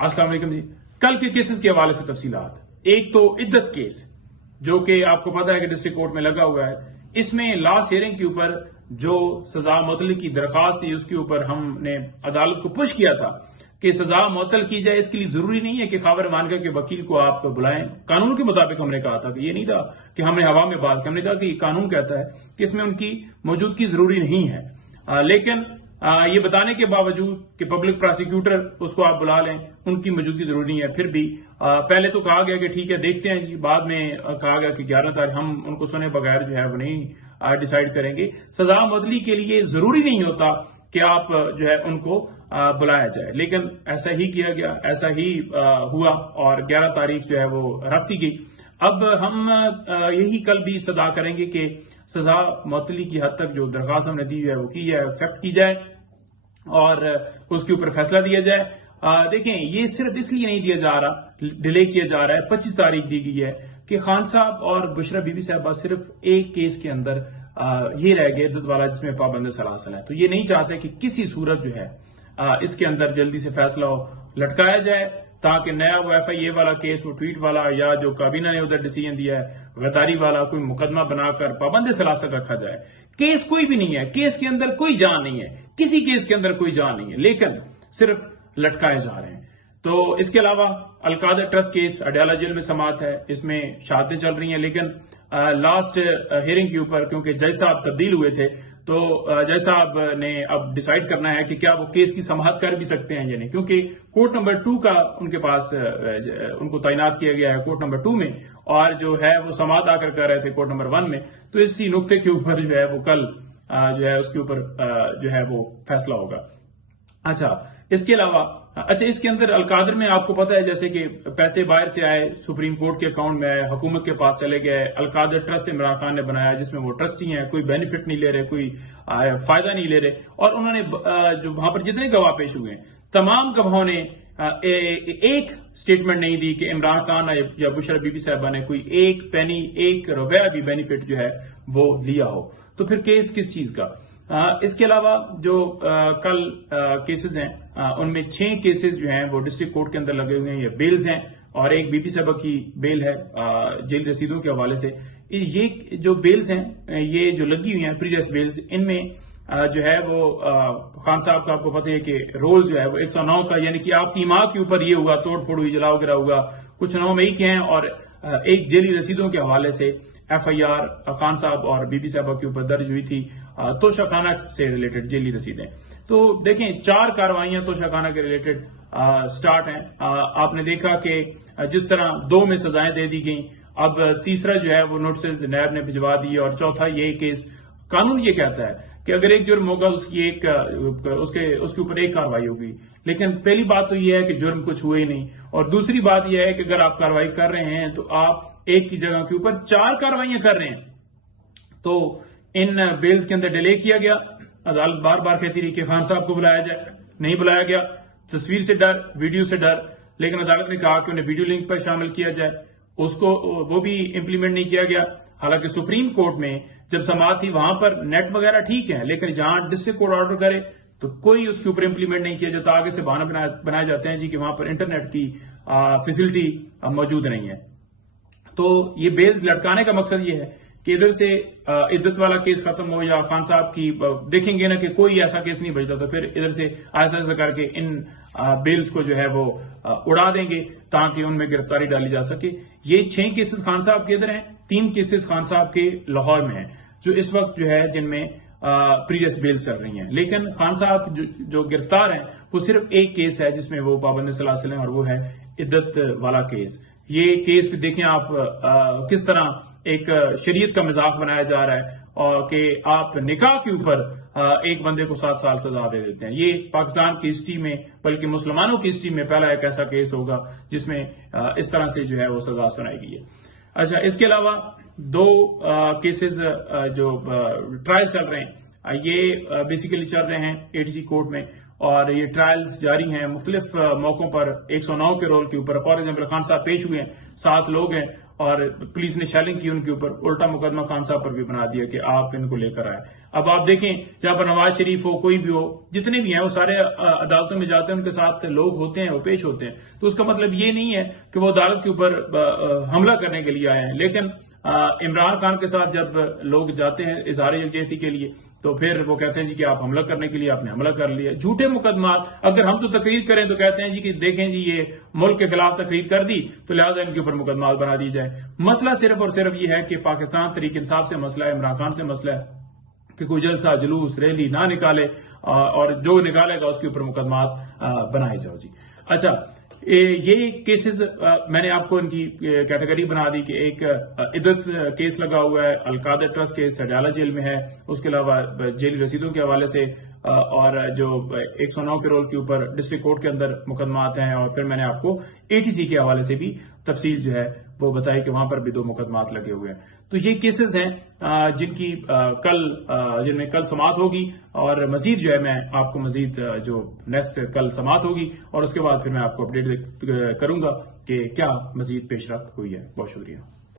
अस्सलाम वालेकुम जी। कल के केसेस के हवाले से तफसीलात। एक तो इद्दत केस जो कि आपको पता है कि डिस्ट्रिक्ट कोर्ट में लगा हुआ है। इसमें लास्ट हियरिंग के ऊपर जो सजा मुअत्तली की दरखास्त थी उसके ऊपर हमने अदालत को पुश किया था कि सजा मुअत्तल की जाए। इसके लिए जरूरी नहीं है कि खाबर मानका के वकील को आप बुलाएं। कानून के मुताबिक हमने कहा था कि ये नहीं था कि हमने हवा में बात की। हमने कहा कि कानून कहता है कि इसमें उनकी मौजूदगी जरूरी नहीं है, लेकिन ये बताने के बावजूद कि पब्लिक प्रोसिक्यूटर उसको आप बुला लें, उनकी मौजूदगी जरूरी नहीं है। फिर भी पहले तो कहा गया कि ठीक है देखते हैं जी, बाद में कहा गया कि 11 तारीख हम उनको सुने बगैर जो है वो नहीं डिसाइड करेंगे। सजा मुअत्तली के लिए जरूरी नहीं होता कि आप जो है उनको बुलाया जाए, लेकिन ऐसा ही किया गया, ऐसा ही हुआ और 11 तारीख जो है वो रख दी गई। अब हम यही कल भी इस्तदा करेंगे कि सजा मुअत्तली की हद तक जो दरखास्त हमने दी है वो की है, एक्सेप्ट की जाए और उसके ऊपर फैसला दिया जाए। देखें, ये सिर्फ इसलिए नहीं दिया जा रहा, डिले किया जा रहा है। 25 तारीख दी गई है कि खान साहब और बुशरा बीबी साहबा सिर्फ एक केस के अंदर ये रह गए इद्दत वाला जिसमें पाबंद सलासल है। तो ये नहीं चाहते कि किसी सूरत जो है इसके अंदर जल्दी से फैसला हो, लटकाया जाए ताकि नया वो FIA वाला केस, वो ट्वीट वाला या जो काबीना ने उधर डिसीजन दिया है गद्दारी वाला, कोई मुकदमा बनाकर पाबंद सलासल रखा जाए। केस कोई भी नहीं है, केस के अंदर कोई जान नहीं है, किसी केस के अंदर कोई जान नहीं है, लेकिन सिर्फ लटकाए जा रहे हैं। तो इसके अलावा Al Qadir trust case Adiala jail में समात है, इसमें शहादतें चल रही हैं, लेकिन लास्ट हियरिंग के ऊपर क्योंकि जज साहब तब्दील हुए थे तो जज साहब ने अब डिसाइड करना है कि क्या वो केस की समाअत कर भी सकते हैं या नहीं, क्योंकि कोर्ट नंबर 2 का उनके पास उनको तैनात किया गया है कोर्ट नंबर 2 में, और जो है वो समाअत आकर कर रहे थे कोर्ट नंबर 1 में। तो इसी नुक्ते के ऊपर जो है वो कल जो है उसके ऊपर जो है वो फैसला होगा। इसके अलावा इसके अंदर अलकादर में आपको पता है जैसे कि पैसे बाहर से आए, सुप्रीम कोर्ट के अकाउंट में आए, हुकूमत के पास चले गए। अलकादर ट्रस्ट इमरान खान ने बनाया जिसमें वो ट्रस्टी हैं, कोई बेनिफिट नहीं ले रहे, कोई फायदा नहीं ले रहे, और उन्होंने जो वहां पर जितने गवाह पेश हुए तमाम गवाहों ने एक स्टेटमेंट नहीं दी कि इमरान खान या बुशरा बीबी साहबा ने कोई एक पेनी, एक रुपया भी बेनिफिट जो है वो लिया हो। तो फिर केस किस चीज का? इसके अलावा जो कल केसेस हैं उनमें 6 केसेस जो हैं वो डिस्ट्रिक्ट कोर्ट के अंदर लगे हुए हैं, ये बेल्स हैं, और एक बीबी साहबा की बेल है जेल रसीदों के हवाले से। ये जो बेल्स हैं ये जो लगी हुई हैं प्रीवियस बेल्स, इनमें जो है वो खान साहब का आपको पता है कि रोल जो है वो 109 का, यानी कि आपकी माँ के ऊपर ये हुआ, तोड़ फोड़ हुई, जलाओ गिरा हुआ, कुछ 9 मई के हैं, और एक जेली रसीदों के हवाले से FIR खान साहब और बीबी साहबा के ऊपर दर्ज हुई थी तोशाखाना से रिलेटेड जेली रसीदें। तो देखें 4 कार्रवाइयां तोशाखाना के रिलेटेड स्टार्ट हैं। आपने देखा कि जिस तरह 2 में सजाएं दे दी गई, अब तीसरा जो है वो नोटिस नैब ने भिजवा दी, और चौथा ये केस। कानून ये कहता है कि अगर एक जुर्म होगा उसकी उसके ऊपर एक कार्रवाई होगी, लेकिन पहली बात तो यह है कि जुर्म कुछ हुए ही नहीं, और दूसरी बात यह है कि अगर आप कार्रवाई कर रहे हैं तो आप एक की जगह के ऊपर 4 कार्रवाइयां कर रहे हैं। तो इन बेल्स के अंदर डिले किया गया। अदालत बार बार कहती रही कि खान साहब को बुलाया जाए, नहीं बुलाया गया, तस्वीर से डर, वीडियो से डर, लेकिन अदालत ने कहा कि उन्हें वीडियो लिंक पर शामिल किया जाए, उसको वो भी इंप्लीमेंट नहीं किया गया। हालांकि सुप्रीम कोर्ट में जब समाअत थी वहां पर नेट वगैरह ठीक है, लेकिन जहां डिस्ट्रिक्ट कोर्ट ऑर्डर करे तो कोई उसके ऊपर इंप्लीमेंट नहीं किया जाता। आगे से बहाने बनाए जाते हैं जी कि वहां पर इंटरनेट की फैसिलिटी मौजूद नहीं है। तो ये बेल्स लटकाने का मकसद ये है कि इधर से इद्दत वाला केस खत्म हो, या खान साहब की देखेंगे ना कि कोई ऐसा केस नहीं बचता, तो फिर इधर से ऐसा करके इन बेल्स को जो है वो उड़ा देंगे ताकि उनमें गिरफ्तारी डाली जा सके। ये 6 केसेस खान साहब के इधर हैं, 3 केसेस खान साहब के लाहौर में हैं, जो इस वक्त जो है जिनमें प्रीवियस बेल्स चल रही हैं। लेकिन खान साहब जो गिरफ्तार हैं वो सिर्फ एक केस है जिसमें वो पाबंद सलासिल हैं, और वो है इद्दत वाला केस। ये केस देखें आप किस तरह एक शरीयत का मजाक बनाया जा रहा है, और कि आप निकाह के ऊपर एक बंदे को 7 साल सजा दे देते हैं। ये पाकिस्तान की हिस्ट्री में, बल्कि मुसलमानों की हिस्ट्री में पहला एक ऐसा केस होगा जिसमें इस तरह से जो है वो सजा सुनाई गई है। इसके अलावा 2 केसेस जो ट्रायल चल रहे हैं, ये बेसिकली चल रहे हैं ATC कोर्ट में, और ये ट्रायल्स जारी हैं मुख्तलिफ मौकों पर 109 के रोल के ऊपर। फॉर एग्जाम्पल खान साहब पेश हुए हैं, 7 लोग हैं, اور پولیس نے شیلنگ کی ان کے اوپر، الٹا مقدمہ خان صاحب پر بھی بنا دیا کہ آپ ان کو لے کر آئے۔ اب آپ دیکھیں جہاں پر نواز شریف ہو، کوئی بھی ہو، جتنے بھی ہیں وہ سارے عدالتوں میں جاتے ہیں، ان کے ساتھ لوگ ہوتے ہیں، وہ پیش ہوتے ہیں، تو اس کا مطلب یہ نہیں ہے کہ وہ عدالت کے اوپر حملہ کرنے کے لیے آئے ہیں۔ لیکن عمران خان کے ساتھ جب لوگ جاتے ہیں اظہار یکجہتی کے لیے تو پھر وہ کہتے ہیں جی کہ آپ حملہ کرنے کے لیے آپ نے حملہ کر لیا، جھوٹے مقدمات۔ اگر ہم تو تقریر کریں تو کہتے ہیں جی کہ دیکھیں جی یہ ملک کے خلاف تقریر کر دی تو لہٰذا ان کے اوپر مقدمات بنا دی جائے۔ مسئلہ صرف اور صرف یہ ہے کہ پاکستان تحریک انصاف سے مسئلہ ہے، عمران خان سے مسئلہ ہے کہ کوئی جلسہ جلوس ریلی نہ نکالے اور جو نکالے گا اس کے اوپر مقدمات بنائے جاؤ جی۔ اچھا، یہ کیسز میں نے آپ کو ان کی کیٹیگری بنا دی کہ ایک عدت کیس لگا ہوا ہے، القادر ٹرسٹ کیس سڈالہ جیل میں ہے، اس کے علاوہ جیلی رسیدوں کے حوالے سے اور جو 109 کروڑ کے اوپر ڈسٹرکٹ کورٹ کے اندر مقدمات ہیں، اور پھر میں نے آپ کو ATC کے حوالے سے بھی تفصیل جو ہے وہ بتائی کہ وہاں پر بھی 2 مقدمات لگے ہوئے ہیں۔ تو یہ کیسز ہیں جن میں کل سماعت ہوگی، اور مزید جو ہے میں آپ کو مزید جو نیکسٹ کل سماعت ہوگی اور اس کے بعد پھر میں آپ کو اپڈیٹ کروں گا کہ کیا مزید پیش رفت ہوئی ہے۔ بہت شکریہ۔